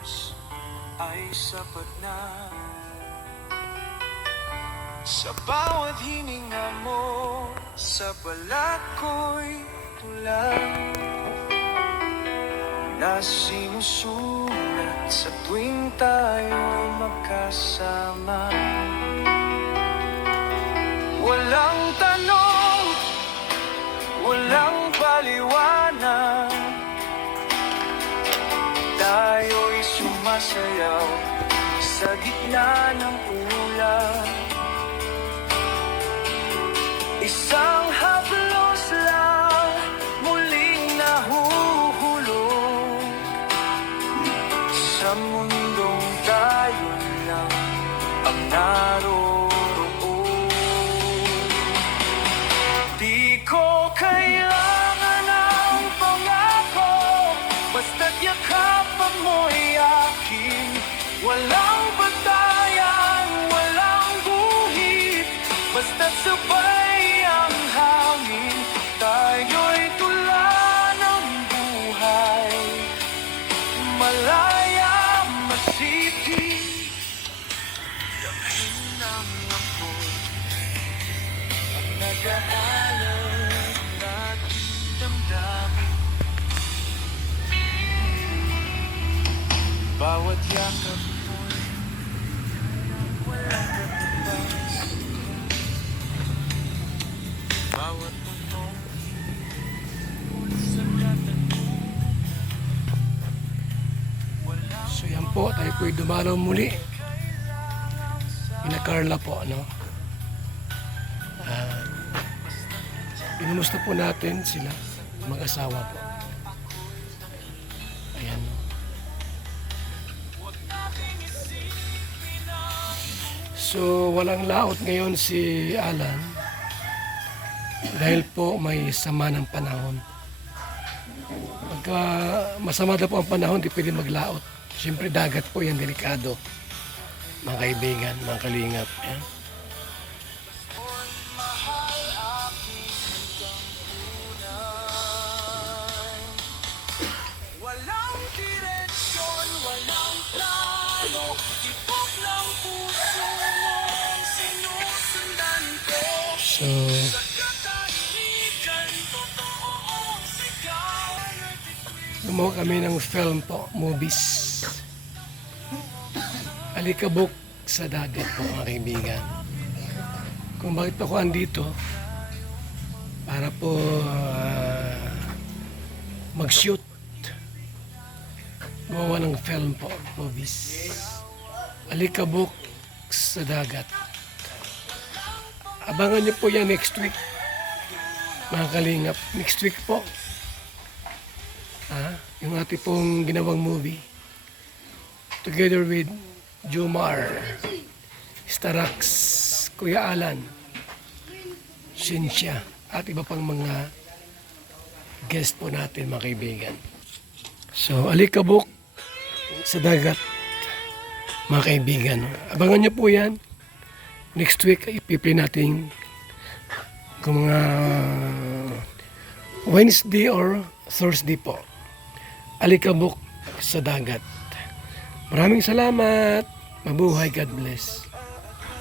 Diyos ay sapat na. Sa bawat hininga mo, sa balat ko'y tulang na sinusulat sa tuwing tayo'y magkasama. Walang tanong, walang paliwanag, tayo'y sumasayaw sa gitna ng ulan. Isang haplos lang muling nahuhulog sa mundong tayo lang ang naroon. Di ko kailangan ng pangako, basta't yakapan mo'y akin. Walang batayan, walang guhit, basta't sabay ang hangin. Tayo'y tula ng buhay, malaya, masipit, yakin ng apoy ang nag-aalay nating damdamin. Bawat yakap mo'y walang katumbas, bawat tunog sa tatanong. So yan po, tayo po'y dumalaw muli. Ina Carla po, ano? Pinumusta po natin sila, mag-asawa po. Ayan, no? So, walang laot ngayon si Alan dahil po may sama ng panahon. Pagka masama na po ang panahon, di pwede maglaot. Siyempre, dagat po yan, delikado. Mga kaibigan, mga kalingap. Yan. Walang direksyon, walang plano, tibok ng puso mong sinusundan ko. So, Sa katahimikan, totoong sigaw. gumawa kami ng film po, movies. Alikabok sa dagat po, mga kaibigan. Kung bakit ako andito, para po mag-shoot. Gumawa ng film po, movies. Alikabok sa dagat. Abangan niyo po yan next week, mga kalingap. Next week po. Yung ating pong ginawang movie. Together with Jomar, Starax, Kuya Alan, Cynthia, at iba pang mga guest po natin, mga kaibigan. So, alikabok sa dagat, mga kaibigan. Abangan niyo po yan. Next week, ipiplay natin kung mga Wednesday or Thursday po. Alikabok sa dagat. Maraming salamat. Mabuhay. God bless.